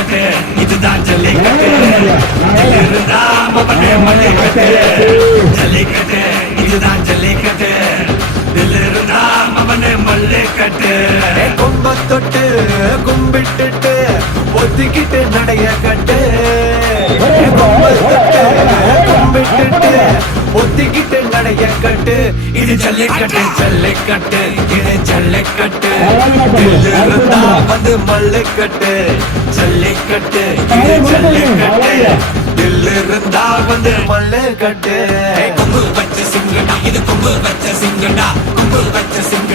கட்டு இதுதான் ஜல்லிக்கட்டு இருந்தா மவனே மல்லிக்கட்டு ஜல்லிக்கட்டு இதுதான் ஜல்லிக்கட்டு இருந்தா மவனே மல்லிக்கட்டு கொம்ப தொட்டு கும்பிட்டுட்டு ஒத்திக்கிட்டு நடைய கட்டு கொம்ப தொட்டு கும்பிட்டுட்டு ஒத்திக்கிட்டு நடைய கட்டு இது ஜல்லிக்கட்டு ஜல்லிக்கட்டு இது ஜல்லிக்கட்டு இருந்தா வந்து மல்லிக்கட்டு ஜல்லிக்கட்டு இது ஜல்லிக்கட்டு இருந்தா வந்து மல்லிக்கட்டு கொம்பு வச்ச சிங்கடா இது கொம்பு வச்ச சிங்கடா கொம்பு வச்ச சிங்க